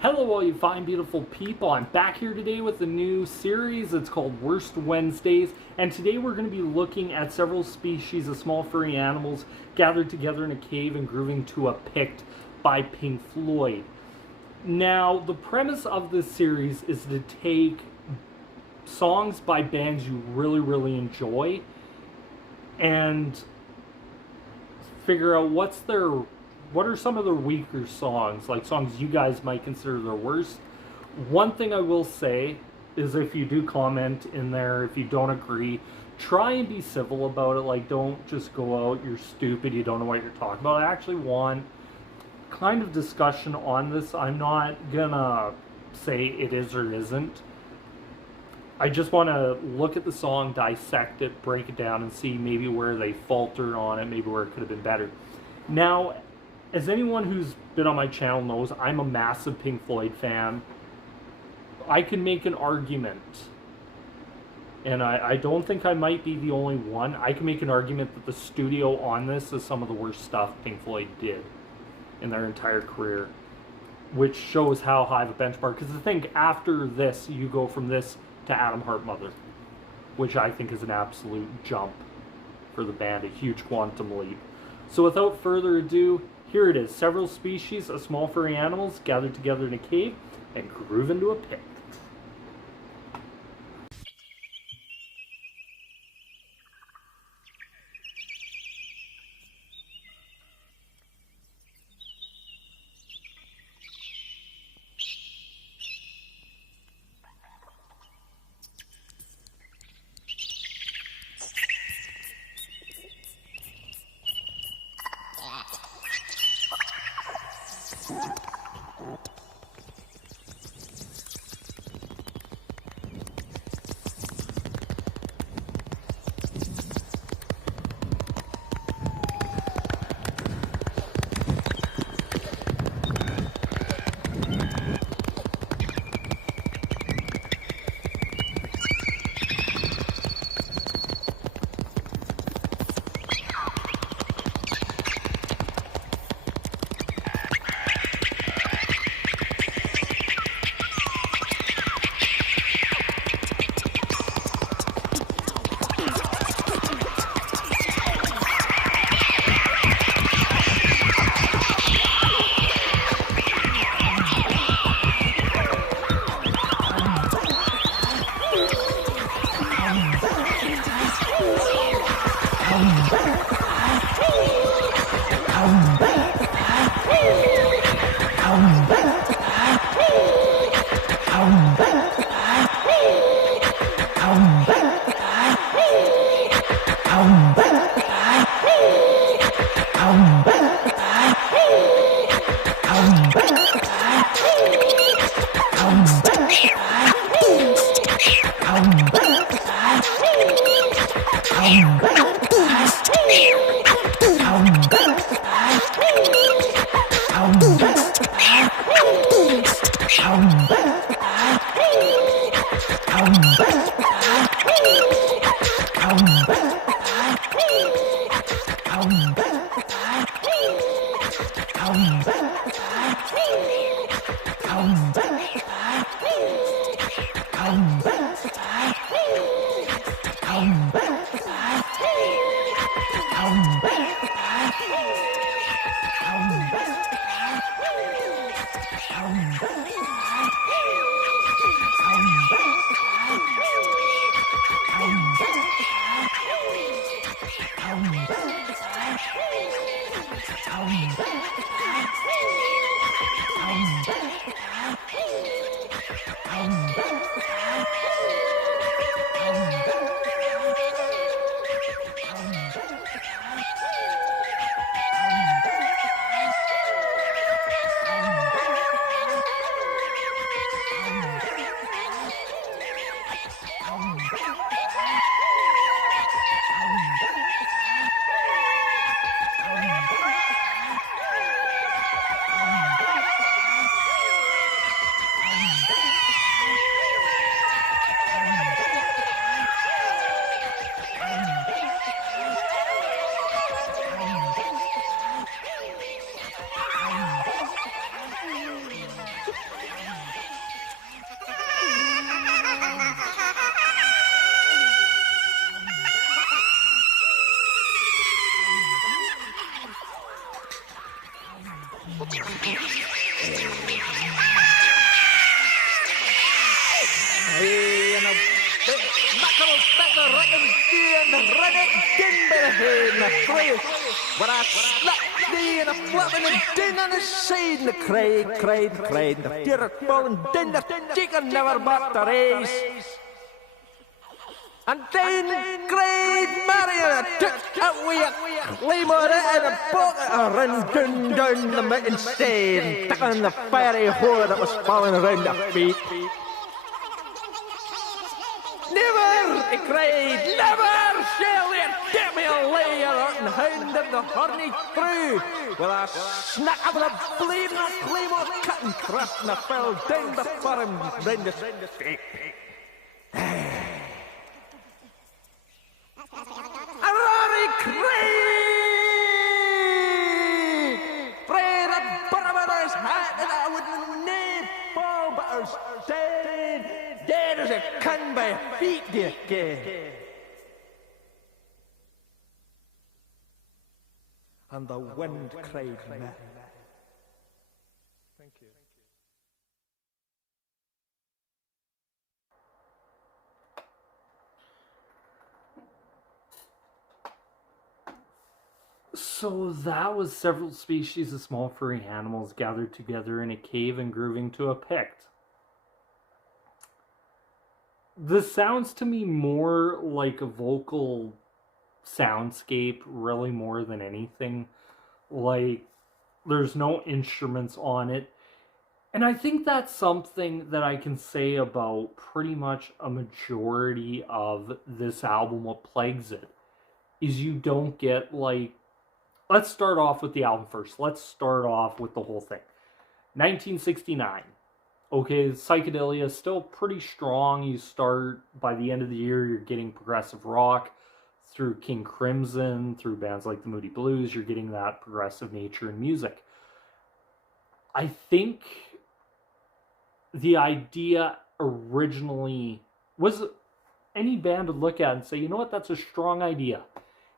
Hello all you fine beautiful people, I'm back here today with a new series. It's called Worst Wednesdays, and today we're going to be looking at several species of small furry animals gathered together in a cave and grooving to a pict by Pink Floyd. Now, the premise of this series is to take songs by bands you really enjoy and figure out what are some of their weaker songs, like songs you guys might consider their worst. One thing I will say is if you do comment in there, if you don't agree, try and be civil about it. Like, don't just go out, you're stupid, you don't know what you're talking about. I actually want kind of discussion on this. I'm not gonna say it is or isn't. I just want to look at the song, dissect it, break it down, and see maybe where they faltered on it, maybe where it could have been better. Now, as anyone who's been on my channel knows, I'm a massive Pink Floyd fan. I can make an argument, and I don't think I might be the only one. I can make an argument that the studio on this is some of the worst stuff Pink Floyd did in their entire career, which shows how high of a benchmark. Because I think after this, you go from this to Atom Heart Mother, which I think is an absolute jump for the band, a huge quantum leap. So without further ado, here it is. Several species of small furry animals gathered together in a cave and groove into a pit. When I slapped thee and a flapping and din on the side and the cried, the fear of falling din, the chicken never back the race. And then cried Mary and I took away a claymore and a bucket and ran down the mountain stair, took on the fiery whore that was falling around her feet. Never, he cried, never shall they get me a layer and hound of the horny crew. Well, I snack up a blade and a claymore cut and thrust and I fell down before him round the stake. A roaring cry! Pray the bottom of his hat that I would nae fall but I was dead as a can by feet, dear gay. And the wind cried merry. Thank you. So that was several species of small furry animals gathered together in a cave and grooving to a pict. This sounds to me more like a vocal soundscape, really, more than anything. Like, there's no instruments on it. And I think that's something that I can say about pretty much a majority of this album. What plagues it is you don't get, like, let's start off with the album first. Let's start off with the whole thing. 1969. Okay, psychedelia is still pretty strong. You start, by the end of the year, you're getting progressive rock through King Crimson, through bands like the Moody Blues. You're getting that progressive nature in music. I think the idea originally was any band would look at and say, you know what, that's a strong idea.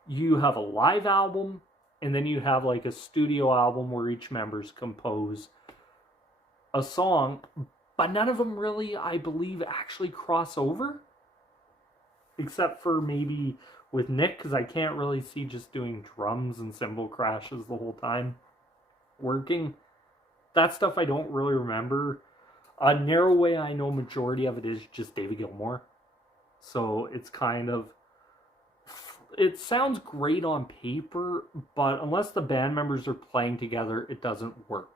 You have a live album, and then you have like a studio album where each members compose a song, but none of them really, I believe, actually cross over. Except for maybe with Nick, because I can't really see just doing drums and cymbal crashes the whole time working. That stuff I don't really remember. Narrow Way, I know majority of it is just David Gilmour. So it's kind of, it sounds great on paper, but unless the band members are playing together, it doesn't work.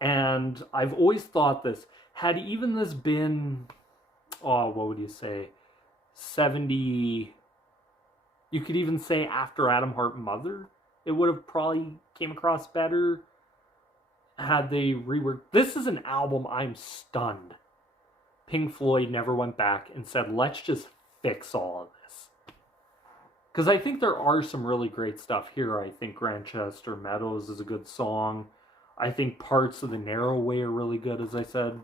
And I've always thought this, had even this been, what would you say, 70, you could even say after Atom Heart Mother, it would have probably came across better had they reworked. This is an album I'm stunned Pink Floyd never went back and said, let's just fix all of this. Because I think there are some really great stuff here. I think Grantchester Meadows is a good song. I think parts of The Narrow Way are really good, as I said.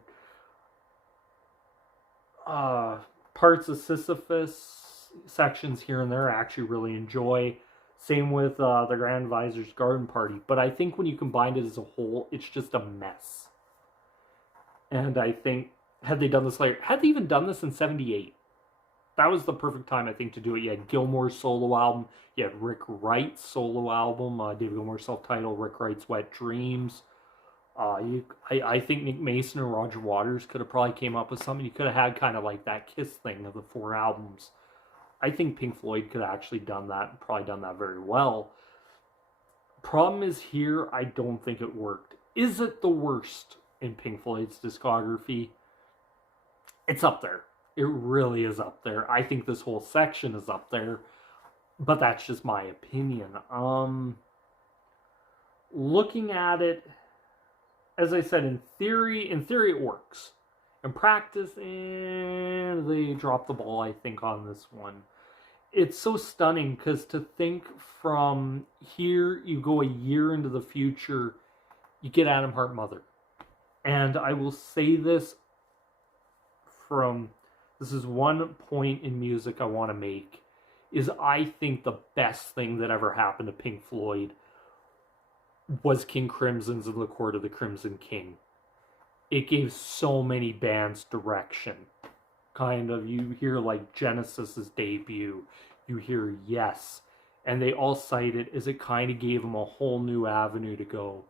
Parts of Sisyphus, sections here and there, I actually really enjoy. Same with the Grand Visor's Garden Party. But I think when you combine it as a whole, it's just a mess. And I think, had they done this later, had they even done this in 78, that was the perfect time, I think, to do it. You had Gilmour's solo album. You had Rick Wright's solo album. David Gilmour's self-titled, Rick Wright's Wet Dreams. I think Nick Mason and Roger Waters could have probably came up with something. You could have had kind of like that Kiss thing of the 4 albums. I think Pink Floyd could have actually done that, and probably done that very well. Problem is here, I don't think it worked. Is it the worst in Pink Floyd's discography? It's up there. It really is up there. I think this whole section is up there, but that's just my opinion. Looking at it, as I said, in theory it works. In practice, they dropped the ball, I think, on this one. It's so stunning, because to think from here, you go a year into the future, you get Atom Heart Mother. And I will say this this is one point in music I want to make, is I think the best thing that ever happened to Pink Floyd was King Crimson's in the Court of the Crimson King. It gave so many bands direction. Kind of, you hear like Genesis's debut, you hear Yes, and they all cite it as it kind of gave them a whole new avenue to go.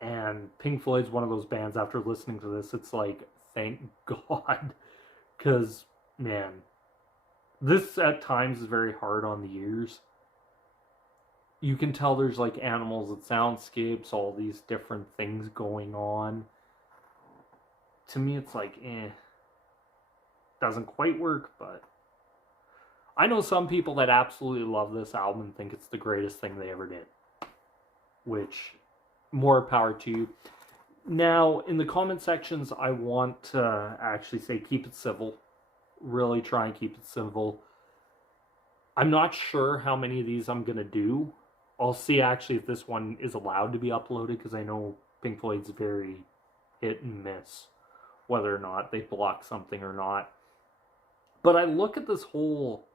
And Pink Floyd's one of those bands, after listening to this, it's like, thank God. Because, man, this at times is very hard on the ears. You can tell there's like animals and soundscapes, all these different things going on. To me, it's like, doesn't quite work, but I know some people that absolutely love this album and think it's the greatest thing they ever did. Which, more power to you. Now, in the comment sections, I want to actually say keep it civil. Really try and keep it civil. I'm not sure how many of these I'm going to do. I'll see actually if this one is allowed to be uploaded, because I know Pink Floyd's very hit and miss whether or not they block something or not. But I look at this whole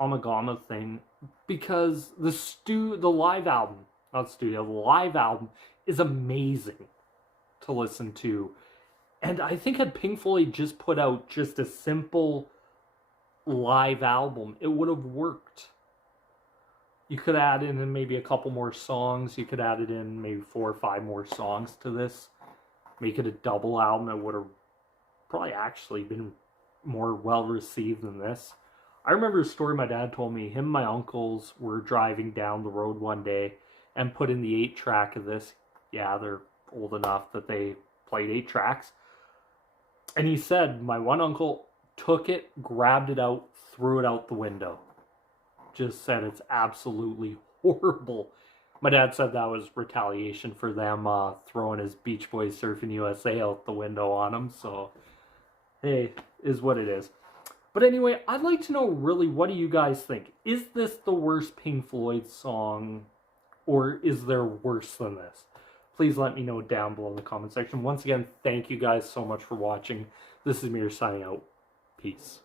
Amagama thing because the live album, not studio, the live album is amazing to listen to. And I think had Pink Floyd just put out just a simple live album, it would have worked. You could add in maybe a couple more songs. You could add it in maybe 4 or 5 more songs to this. Make it a double album. It would have probably actually been more well received than this. I remember a story my dad told me. Him and my uncles were driving down the road one day and put in the 8-track of this. Yeah, they're old enough that they played 8 tracks. And he said my one uncle took it, grabbed it out, threw it out the window. Just said it's absolutely horrible. My dad said that was retaliation for them throwing his Beach Boys Surfing USA out the window on him. So, hey, is what it is. But anyway, I'd like to know really, what do you guys think? Is this the worst Pink Floyd song, or is there worse than this? Please let me know down below in the comment section. Once again, thank you guys so much for watching. This is Mir signing out. Peace.